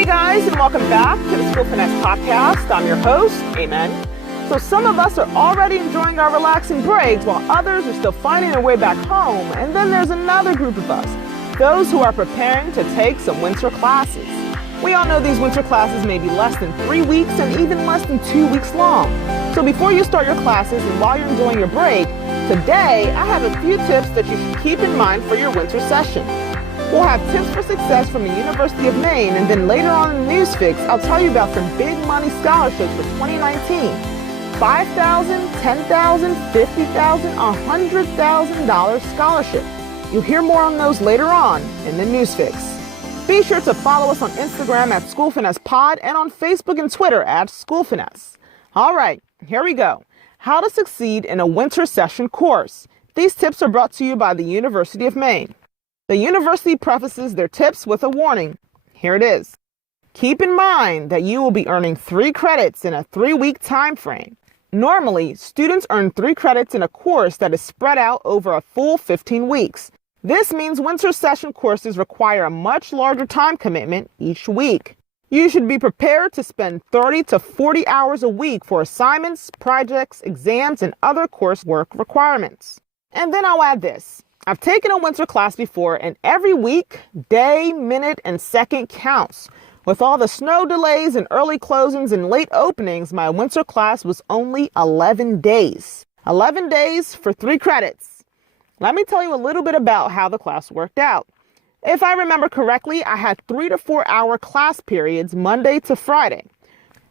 Hey guys, and welcome back to the School Finesse Podcast. I'm your host, Amen. So some of us are already enjoying our relaxing breaks while others are still finding their way back home. And then there's another group of us, those who are preparing to take some winter classes. We all know these winter classes may be less than 3 weeks and even less than 2 weeks long. So before you start your classes and while you're enjoying your break, today I have a few tips that you should keep in mind for your winter session. We'll have tips for success from the University of Maine, and then later on in the News Fix, I'll tell you about some big money scholarships for 2019. $5,000, $10,000, $50,000, $100,000 scholarship. You'll hear more on those later on in the News Fix. Be sure to follow us on Instagram at School Finesse Pod and on Facebook and Twitter at School Finesse. All right, here we go. How to succeed in a winter session course. These tips are brought to you by the University of Maine. The university prefaces their tips with a warning. Here it is. Keep in mind that you will be earning 3 credits in a 3-week time frame. Normally, students earn 3 credits in a course that is spread out over a full 15 weeks. This means winter session courses require a much larger time commitment each week. You should be prepared to spend 30 to 40 hours a week for assignments, projects, exams, and other coursework requirements. And then I'll add this. I've taken a winter class before, and every week, day, minute, and second counts. With all the snow delays and early closings and late openings, my winter class was only 11 days. 11 days for 3 credits. Let me tell you a little bit about how the class worked out. If I remember correctly, I had 3 to 4 hour class periods Monday to Friday.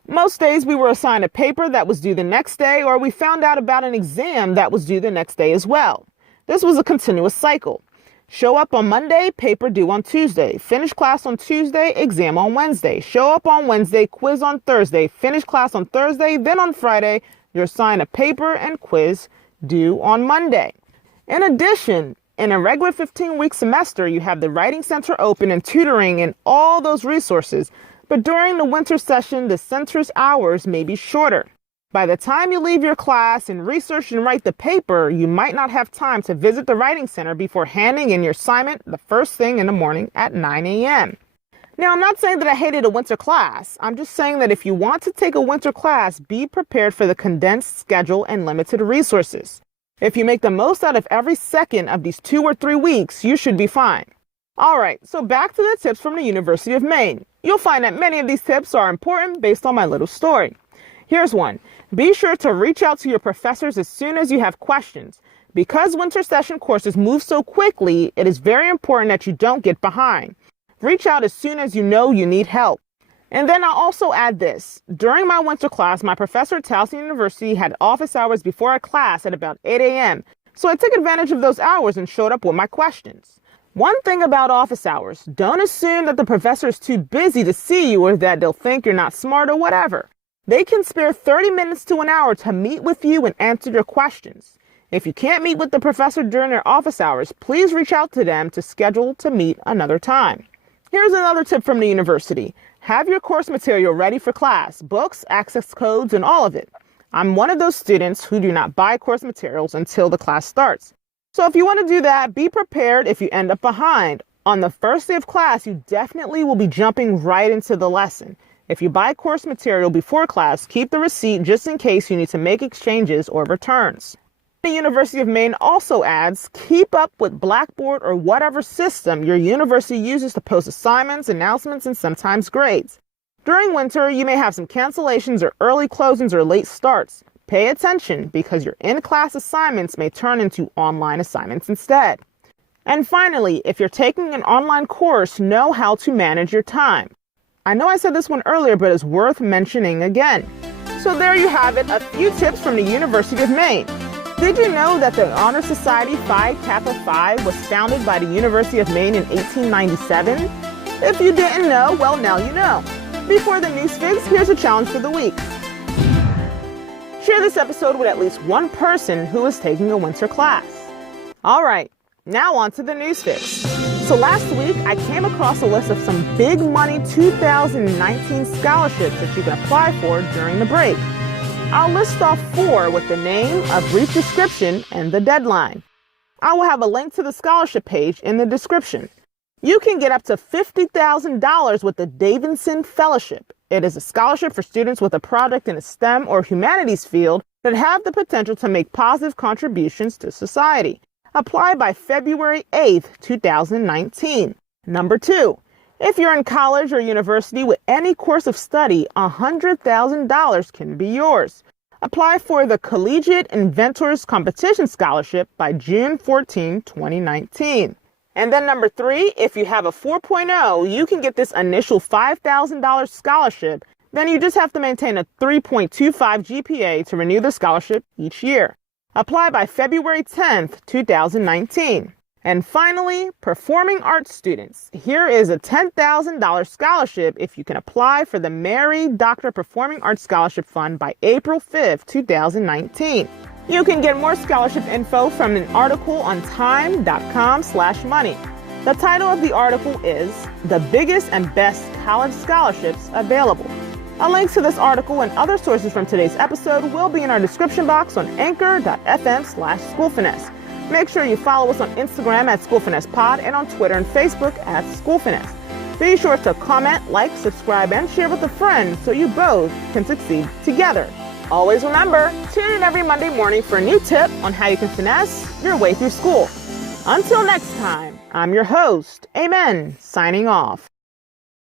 Most days we were assigned a paper that was due the next day, or we found out about an exam that was due the next day as well. This was a continuous cycle. Show up on Monday, paper due on Tuesday. Finish class on Tuesday, exam on Wednesday. Show up on Wednesday, quiz on Thursday. Finish class on Thursday, then on Friday, you're assigned a paper and quiz due on Monday. In addition, in a regular 15-week semester, you have the Writing Center open and tutoring and all those resources. But during the winter session, the center's hours may be shorter. By the time you leave your class and research and write the paper, you might not have time to visit the Writing Center before handing in your assignment the first thing in the morning at 9 a.m. Now, I'm not saying that I hated a winter class. I'm just saying that if you want to take a winter class, be prepared for the condensed schedule and limited resources. If you make the most out of every second of these 2 or 3 weeks, you should be fine. All right, so back to the tips from the University of Maine. You'll find that many of these tips are important based on my little story. Here's one. Be sure to reach out to your professors as soon as you have questions. Because winter session courses move so quickly, it is very important that you don't get behind. Reach out as soon as you know you need help. And then I'll also add this. During my winter class, my professor at Towson University had office hours before our class at about 8 a.m. So I took advantage of those hours and showed up with my questions. One thing about office hours, don't assume that the professor is too busy to see you or that they'll think you're not smart or whatever. They can spare 30 minutes to an hour to meet with you and answer your questions. If you can't meet with the professor during their office hours, please reach out to them to schedule to meet another time. Here's another tip from the university. Have your course material ready for class, books, access codes, and all of it. I'm one of those students who do not buy course materials until the class starts. So if you want to do that, be prepared if you end up behind. On the first day of class, you definitely will be jumping right into the lesson. If you buy course material before class, keep the receipt just in case you need to make exchanges or returns. The University of Maine also adds, keep up with Blackboard or whatever system your university uses to post assignments, announcements, and sometimes grades. During winter, you may have some cancellations or early closings or late starts. Pay attention because your in-class assignments may turn into online assignments instead. And finally, if you're taking an online course, know how to manage your time. I know I said this one earlier, but it's worth mentioning again. So there you have it, a few tips from the University of Maine. Did you know that the Honor Society Phi Kappa Phi was founded by the University of Maine in 1897? If you didn't know, well, now you know. Before the News Fix, here's a challenge for the week. Share this episode with at least one person who is taking a winter class. All right, now on to the News Fix. So last week, I came across a list of some big money 2019 scholarships that you can apply for during the break. I'll list off 4 with the name, a brief description, and the deadline. I will have a link to the scholarship page in the description. You can get up to $50,000 with the Davidson Fellowship. It is a scholarship for students with a project in a STEM or humanities field that have the potential to make positive contributions to society. Apply by February 8th, 2019. Number 2. If you're in college or university with any course of study, $100,000 can be yours. Apply for the Collegiate Inventors Competition Scholarship by June 14, 2019. And then number 3, if you have a 4.0, you can get this initial $5,000 scholarship. Then you just have to maintain a 3.25 GPA to renew the scholarship each year. Apply by February 10th, 2019. And finally, performing arts students. Here is a $10,000 scholarship if you can apply for the Mary Dr. Performing Arts Scholarship Fund by April 5th, 2019. You can get more scholarship info from an article on time.com/money. The title of the article is The Biggest and Best College Scholarships Available. A link to this article and other sources from today's episode will be in our description box on anchor.fm/schoolfinesse. Make sure you follow us on Instagram at SchoolFinessePod and on Twitter and Facebook at SchoolFinesse. Be sure to comment, like, subscribe, and share with a friend so you both can succeed together. Always remember, tune in every Monday morning for a new tip on how you can finesse your way through school. Until next time, I'm your host, Amen, signing off.